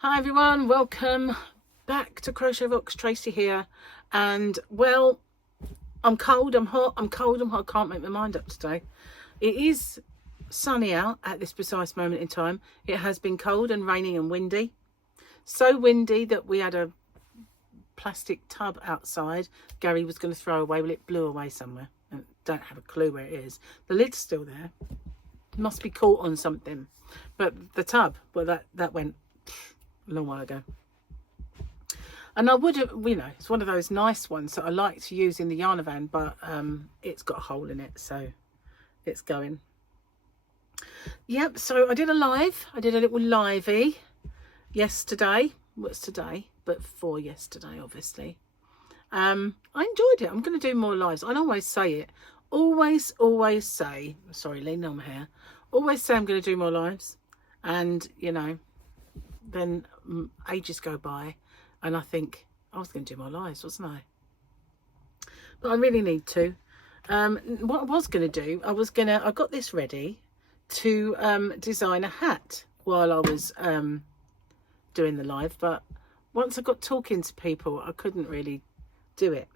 Hi everyone, welcome back to Crochet Rocks. Tracy here, and well, I'm cold, I'm hot, I'm cold, I'm hot. I can't make my mind up today. It is sunny out at this precise moment in time. It has been cold and raining and windy. So windy that we had a plastic tub outside Gary was going to throw away. Well, it blew away somewhere. I don't have a clue where it is. The lid's still there. It must be caught on something. But the tub, well, that went a long while ago. And I would have, you know, it's one of those nice ones that I like to use in the yarn van, but it's got a hole in it, so it's going. Yep, so I did a little livey yesterday. What's today? But for yesterday, obviously. I enjoyed it. I'm going to do more lives. I always say it. Always say, sorry, leaning on my hair. Always say I'm going to do more lives. And, you know, then ages go by and I think I was going to do more lives, wasn't I? But I really need to. What I was going to do, I got this ready to design a hat while I was doing the live, but once I got talking to people, I couldn't really do it.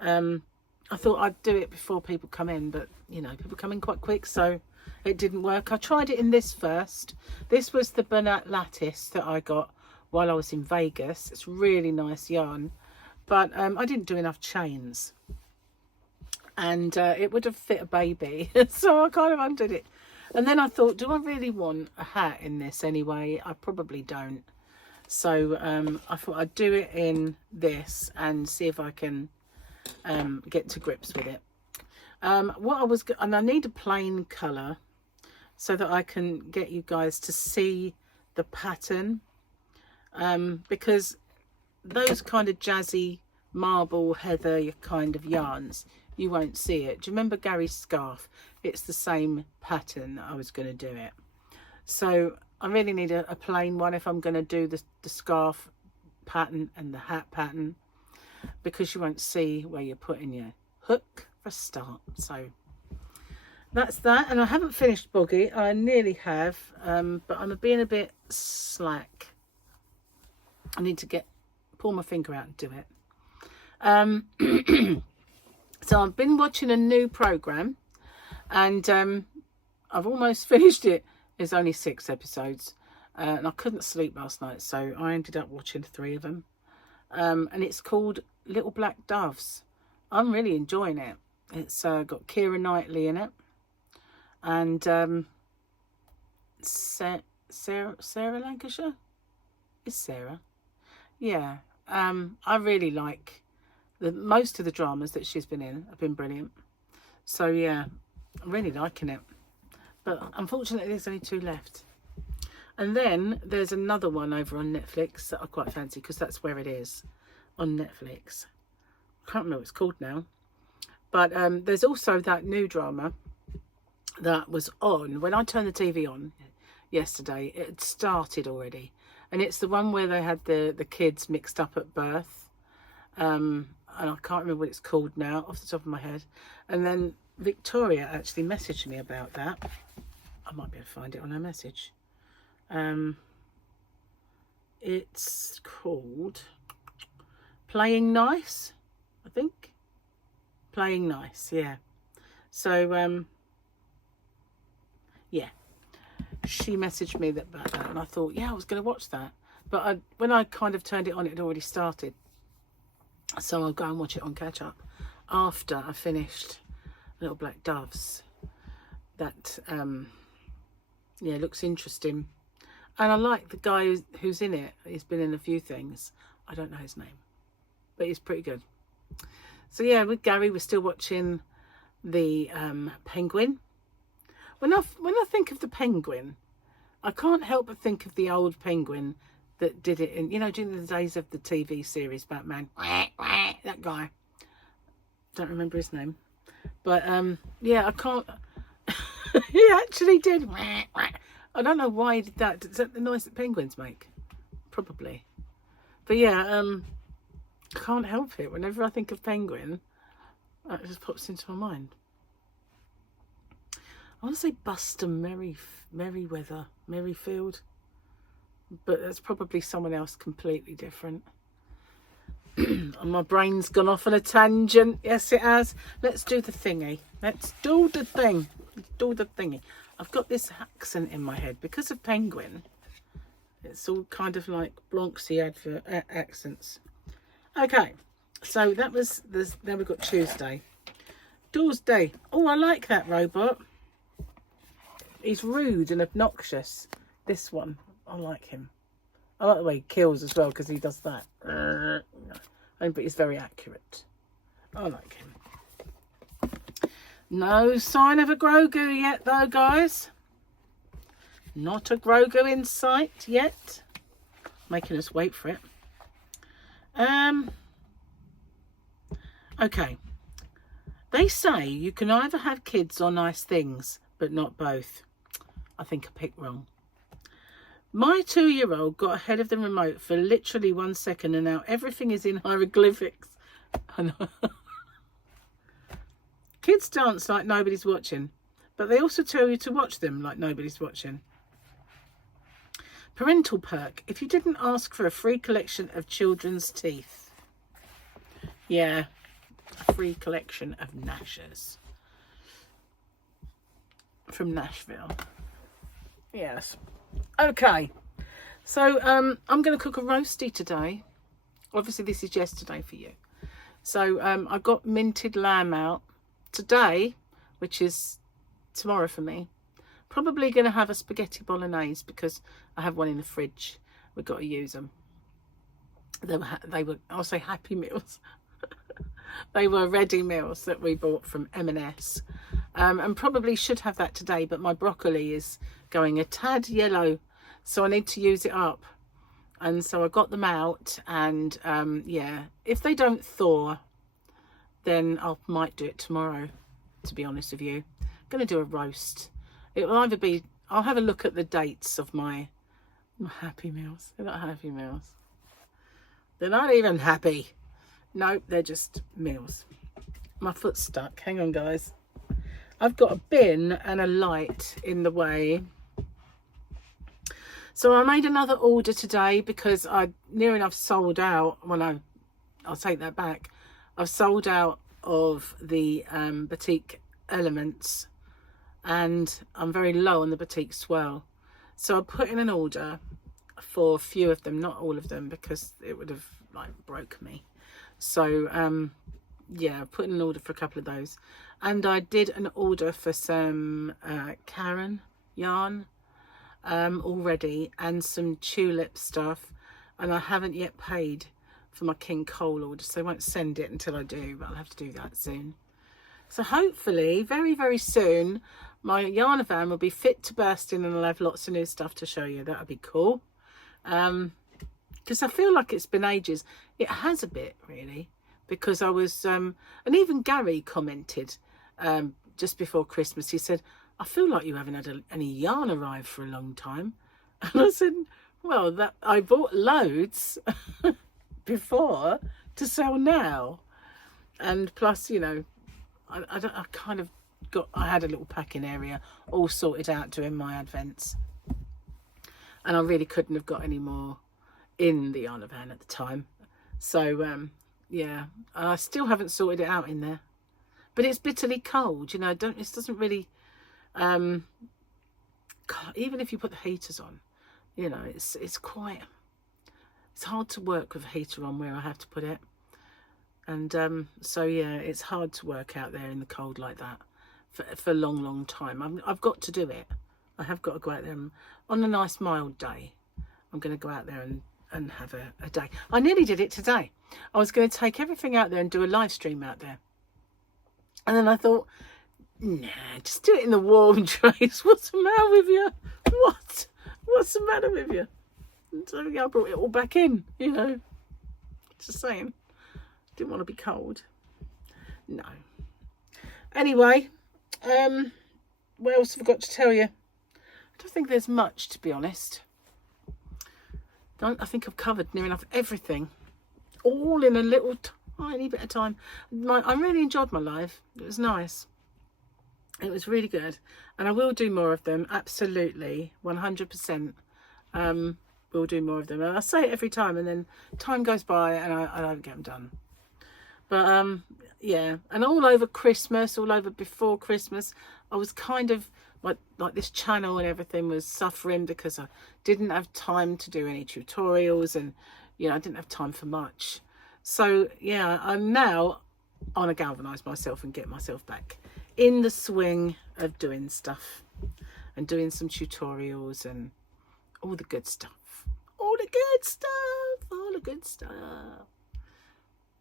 I thought I'd do it before people come in, but you know, people come in quite quick, so it didn't work. I tried it in this first. This was the Bernat lattice that I got while I was in Vegas. It's really nice yarn, but I didn't do enough chains, and it would have fit a baby, so I kind of undid it. And then I thought, do I really want a hat in this anyway? I probably don't. So I thought I'd do it in this and see if I can get to grips with it. And I need a plain colour so that I can get you guys to see the pattern, because those kind of jazzy marble heather kind of yarns, you won't see it. Do you remember Gary's scarf? It's the same pattern that I was going to do it. So I really need a plain one if I'm going to do the scarf pattern and the hat pattern, because you won't see where you're putting your hook for a start. So that's that. And I haven't finished Boggy. I nearly have, but I'm being a bit slack. I need to pull my finger out and do it. So I've been watching a new program, and I've almost finished it. There's only 6 episodes, and I couldn't sleep last night, so I ended up watching 3 of them. And it's called Little Black Doves. I'm really enjoying it. It's got Keira Knightley in it, and Sarah Lancashire. Is Sarah? Yeah. I really like most of the dramas that she's been in. Have been brilliant. So yeah, I'm really liking it. But unfortunately, there's only 2 left. And then there's another one over on Netflix that I quite fancy, because that's where it is, on Netflix. I can't remember what it's called now. But there's also that new drama that was on. When I turned the TV on yesterday, it had started already. And it's the one where they had the kids mixed up at birth. And I can't remember what it's called now off the top of my head. And then Victoria actually messaged me about that. I might be able to find it on her message. It's called Playing Nice, I think. Playing Nice, yeah. So yeah, she messaged me about that, and I thought, yeah, I was going to watch that, but when I kind of turned it on, it had already started. So I'll go and watch it on catch up after I finished Little Black Doves. That yeah, looks interesting. And I like the guy who's in it. He's been in a few things. I don't know his name, but he's pretty good. So yeah, with Gary, we're still watching the Penguin. When I think of the Penguin, I can't help but think of the old Penguin that did it in, you know, during the days of the TV series Batman. That guy. Don't remember his name. But yeah, I can't. He actually did. I don't know why he did that. Is that the noise that penguins make? Probably. But yeah, I can't help it. Whenever I think of Penguin, that just pops into my mind. I want to say Buster Merryfield. but it's probably someone else completely different. And my brain's gone off on a tangent. Yes, it has. Let's do the thingy. Let's do the thing. Let's do the thingy. I've got this accent in my head because of Penguin. It's all kind of like Blancsy accents. Okay, so that was this. Then we've got Tuesday. Tuesday. Oh, I like that robot. He's rude and obnoxious. This one, I like him. I like the way he kills as well because he does that. But he's very accurate. I like him. No sign of a Grogu yet though, guys. Not a Grogu in sight yet. Making us wait for it. Okay. They say you can either have kids or nice things, but not both. I think I picked wrong. My 2-year-old got ahead of the remote for literally 1 second and now everything is in hieroglyphics. I know. Kids dance like nobody's watching, but they also tell you to watch them like nobody's watching. Parental perk, if you didn't ask for a free collection of children's teeth. Yeah, a free collection of gnashers. From Nashville. Yes. Okay. So I'm going to cook a roasty today. Obviously this is yesterday for you. So I got minted lamb out today, which is tomorrow for me. Probably going to have a spaghetti bolognese because I have one in the fridge. We've got to use them. They were I'll say happy meals. They were ready meals that we bought from M&S. And probably should have that today, but my broccoli is going a tad yellow, so I need to use it up. And so I got them out, and yeah, if they don't thaw, then I might do it tomorrow, to be honest with you. I'm going to do a roast. It will either be, I'll have a look at the dates of my happy meals. They're not happy meals. They're not even happy. No, they're just meals. My foot's stuck. Hang on, guys. I've got a bin and a light in the way. So I made another order today because I near enough sold out. Well, I'll take that back. I've sold out of the batik elements and I'm very low on the batik swirl. So I put in an order for a few of them, not all of them, because it would have like broke me. So yeah, I put in an order for a couple of those. And I did an order for some Karen yarn already and some tulip stuff. And I haven't yet paid for my King Cole order, so I won't send it until I do, but I'll have to do that soon. So hopefully, very, very soon, my yarn van will be fit to bursting and I'll have lots of new stuff to show you. That would be cool. Because I feel like it's been ages. It has a bit, really. Because I was, and even Gary commented just before Christmas, he said, I feel like you haven't had any yarn arrive for a long time. And I said, well, that I bought loads before to sell now. And plus, you know, I kind of got, I had a little packing area all sorted out doing my advents. And I really couldn't have got any more in the yarn van at the time. So, yeah, I still haven't sorted it out in there, but it's bitterly cold, you know. It doesn't really even if you put the heaters on, you know, it's hard to work with a heater on where I have to put it. And so yeah, it's hard to work out there in the cold like that for a long time. I've got to do it. I have got to go out there on a nice mild day. I'm going to go out there and have a day. I nearly did it today. I was going to take everything out there and do a live stream out there. And then I thought, nah, just do it in the warm, Trace. What's the matter with you? What's the matter with you? And so I brought it all back in, you know. Just saying. Didn't want to be cold. No. Anyway, what else have I got to tell you? I don't think there's much, to be honest. I think I've covered near enough everything, all in a little tiny bit of time. I really enjoyed my live. It was nice. It was really good, and I will do more of them, absolutely, 100%. we'll do more of them. And I say it every time, and then time goes by and I don't get them done. But yeah, and all over Christmas, all over before Christmas, I was kind of like this channel and everything was suffering because I didn't have time to do any tutorials, and you know, I didn't have time for much. So yeah, I'm now on to galvanise myself and get myself back in the swing of doing stuff and doing some tutorials and all the good stuff. All the good stuff. All the good stuff.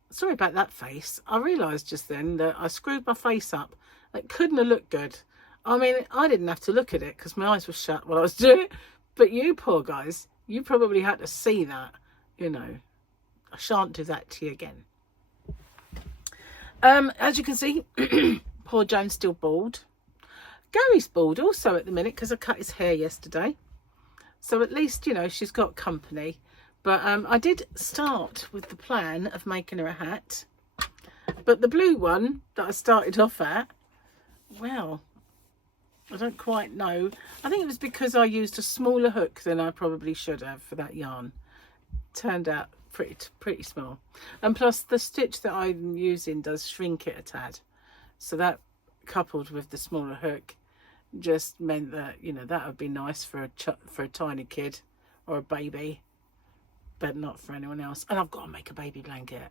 Sorry about that face. I realised just then that I screwed my face up. It couldn't have looked good. I mean, I didn't have to look at it because my eyes were shut while I was doing it. But you poor guys, you probably had to see that. You know, I shan't do that to you again. As you can see, poor John's still bald. Gary's bald also at the minute because I cut his hair yesterday. So at least, you know, she's got company. But I did start with the plan of making her a hat. But the blue one that I started off at, well, I don't quite know. I think it was because I used a smaller hook than I probably should have for that yarn. Turned out pretty small. And plus the stitch that I'm using does shrink it a tad. So that, coupled with the smaller hook, just meant that, you know, that would be nice for a tiny kid or a baby, but not for anyone else. And I've got to make a baby blanket.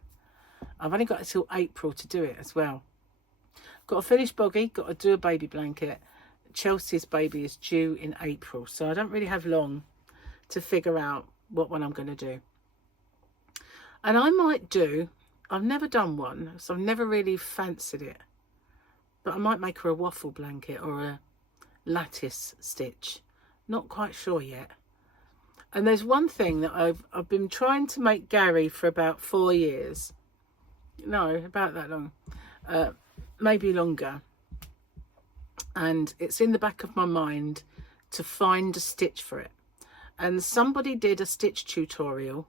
I've only got until April to do it as well. Got to finish Boggy, got to do a baby blanket. Chelsea's baby is due in April, so I don't really have long to figure out what one I'm going to do. And I might do, I've never done one, so I've never really fancied it, but I might make her a waffle blanket or a lattice stitch. Not quite sure yet. And there's one thing that I've been trying to make Gary for about 4 years. No, about that long. Maybe longer. And it's in the back of my mind to find a stitch for it. And somebody did a stitch tutorial.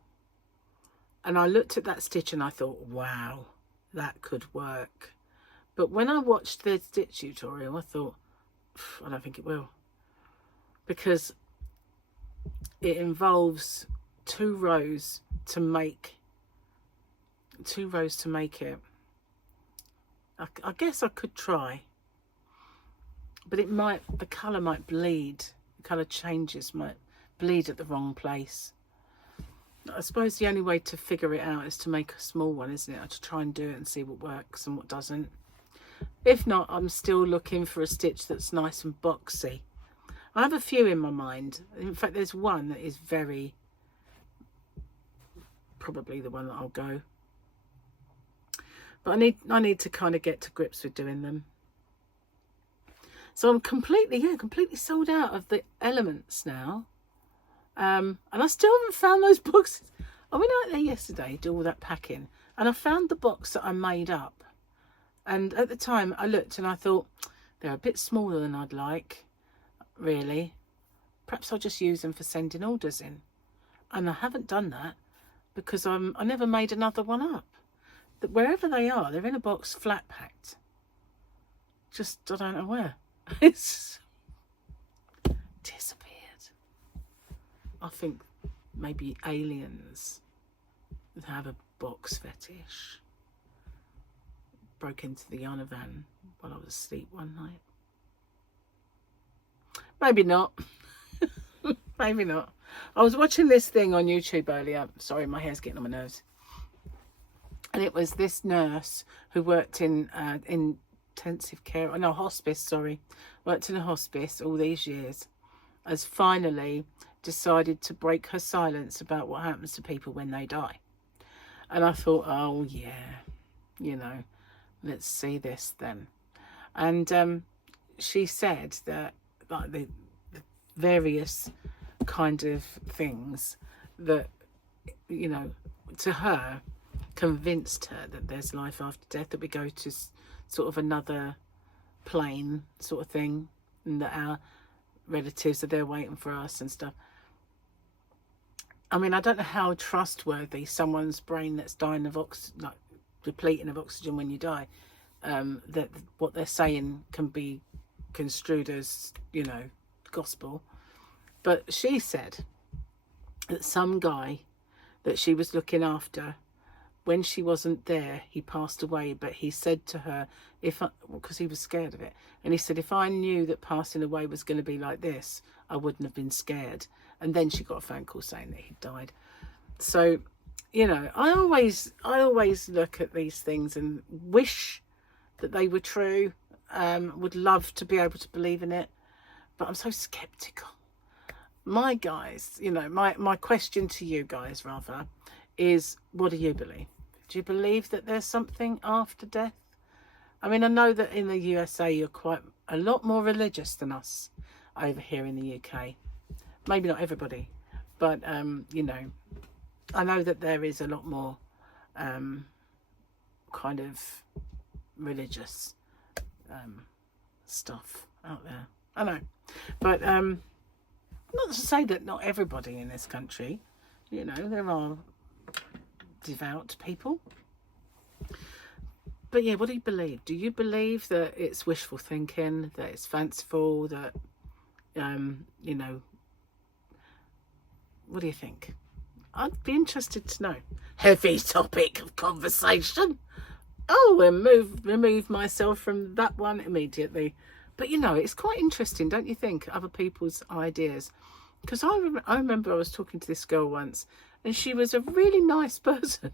And I looked at that stitch and I thought, wow, that could work. But when I watched the stitch tutorial, I thought, I don't think it will. Because it involves 2 rows to make it. I guess I could try, but the colour might bleed. The colour changes might bleed at the wrong place. I suppose the only way to figure it out is to make a small one, isn't it? Or to try and do it and see what works and what doesn't. If not, I'm still looking for a stitch that's nice and boxy. I have a few in my mind. In fact, there's one that is probably the one that I'll go. But I need to kind of get to grips with doing them. So I'm completely sold out of the elements now. And I still haven't found those boxes. I went out there yesterday, do all that packing, and I found the box that I made up. And at the time I looked and I thought, they're a bit smaller than I'd like, really. Perhaps I'll just use them for sending orders in. And I haven't done that because I never made another one up. That wherever they are, they're in a box flat packed. Just, I don't know where. It's disappeared. I think maybe aliens have a box fetish. Broke into the yarn van while I was asleep one night. Maybe not. Maybe not. I was watching this thing on YouTube earlier. Sorry, my hair's getting on my nerves. And it was this nurse who worked in intensive care, no, hospice, sorry. Worked in a hospice all these years. Has finally decided to break her silence about what happens to people when they die. And I thought, oh yeah, you know, let's see this then. And she said that like the various kind of things that, you know, to her, convinced her that there's life after death, that we go to sort of another plane sort of thing, and that our relatives are there waiting for us and stuff. I mean, I don't know how trustworthy someone's brain that's dying of like depleting of oxygen when you die, that what they're saying can be construed as, you know, gospel. But she said that some guy that she was looking after, when she wasn't there, he passed away, but he said to her, because he was scared of it, and he said, if I knew that passing away was going to be like this, I wouldn't have been scared. And then she got a phone call saying that he died. So, you know, I always look at these things and wish that they were true. Would love to be able to believe in it, but I'm so skeptical. My guys, you know, my question to you guys rather is, what do you believe? Do you believe that there's something after death? I mean, I know that in the USA you're quite a lot more religious than us over here in the UK. Maybe not everybody, but you know, I know that there is a lot more kind of religious stuff out there. I know, but not to say that not everybody in this country, you know, there are devout people. But yeah, what do you believe? Do you believe that it's wishful thinking, that it's fanciful, that you know, what do you think? I'd be interested to know. Heavy topic of conversation. Oh, and remove myself from that one immediately. But you know, it's quite interesting, don't you think, other people's ideas? Because I remember I was talking to this girl once, and she was a really nice person.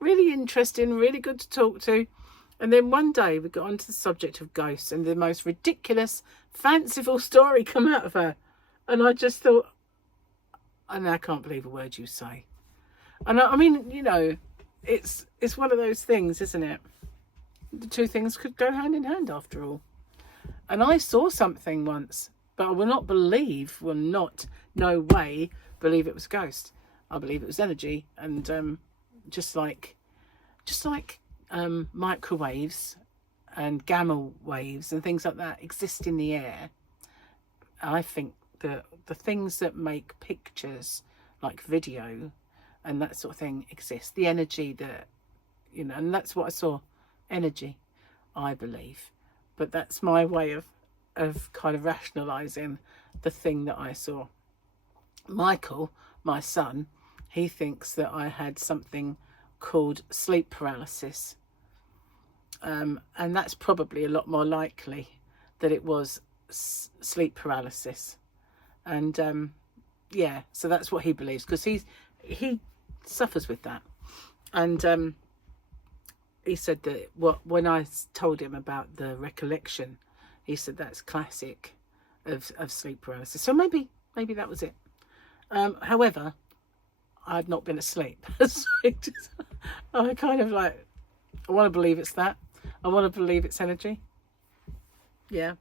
Really interesting, really good to talk to. And then one day we got onto the subject of ghosts, and the most ridiculous, fanciful story come out of her. And I just thought, I can't believe a word you say. And I mean, you know, it's one of those things, isn't it? The two things could go hand in hand after all. And I saw something once, but I will not no way believe it was a ghost. I believe it was energy. And just like microwaves and gamma waves and things like that exist in the air, I think that the things that make pictures like video and that sort of thing exist. The energy that, you know, and that's what I saw. Energy, I believe. But that's my way of kind of rationalising the thing that I saw. Michael, my son, he thinks that I had something called sleep paralysis. And that's probably a lot more likely that it was sleep paralysis. And yeah, so that's what he believes, because he suffers with that. And he said that when I told him about the recollection, he said that's classic of sleep paralysis. So maybe that was it. However, I've not been asleep. So I kind of like, I want to believe it's that. I want to believe it's energy. Yeah.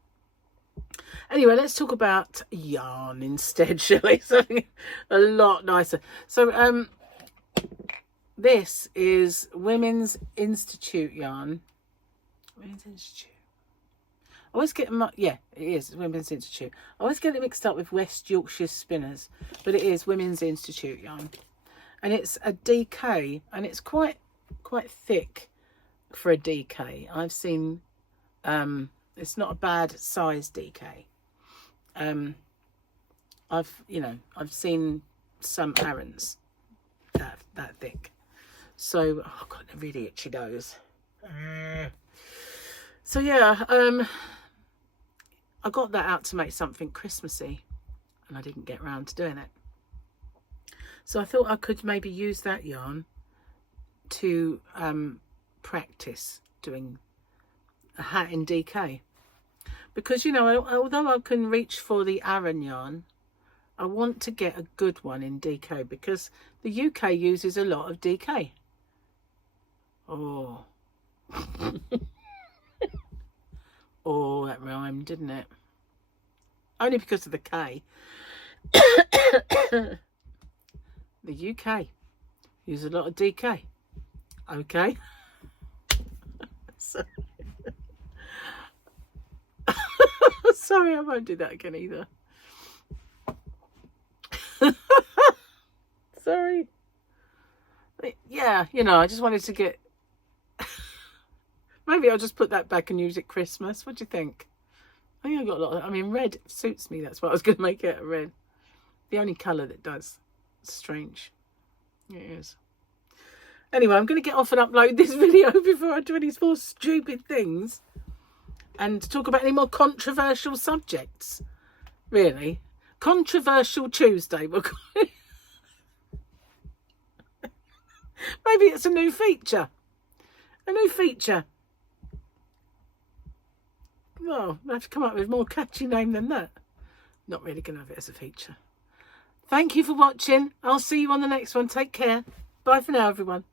Anyway, let's talk about yarn instead, shall we? Something a lot nicer. So this is Women's Institute yarn. Women's Institute. I always get them up. Yeah, it is Women's Institute. I always get it mixed up with West Yorkshire Spinners, but it is Women's Institute yarn, and it's a DK, and it's quite thick for a DK. I've seen it's not a bad size DK. I've seen some Arons that thick. So I've got a really itchy nose. So yeah, I got that out to make something Christmassy, and I didn't get around to doing it. So I thought I could maybe use that yarn to practice doing a hat in DK. Because, you know, although I can reach for the Aran yarn, I want to get a good one in DK, because the UK uses a lot of DK. Oh. Oh, that rhymed, didn't it? Only because of the K. The UK use a lot of DK. Okay. So, sorry, I won't do that again either. Sorry. Yeah, you know, I just wanted to get... Maybe I'll just put that back and use it Christmas. What do you think? I think I got a lot of... I mean, red suits me. That's why I was going to make it red. The only colour that does. It's strange. It is. Anyway, I'm going to get off and upload this video before I do any more stupid things and talk about any more controversial subjects. Really. Controversial Tuesday, we'll call it. Maybe it's a new feature. A new feature. Well, I have to come up with a more catchy name than that. Not really going to have it as a feature. Thank you for watching. I'll see you on the next one. Take care. Bye for now, everyone.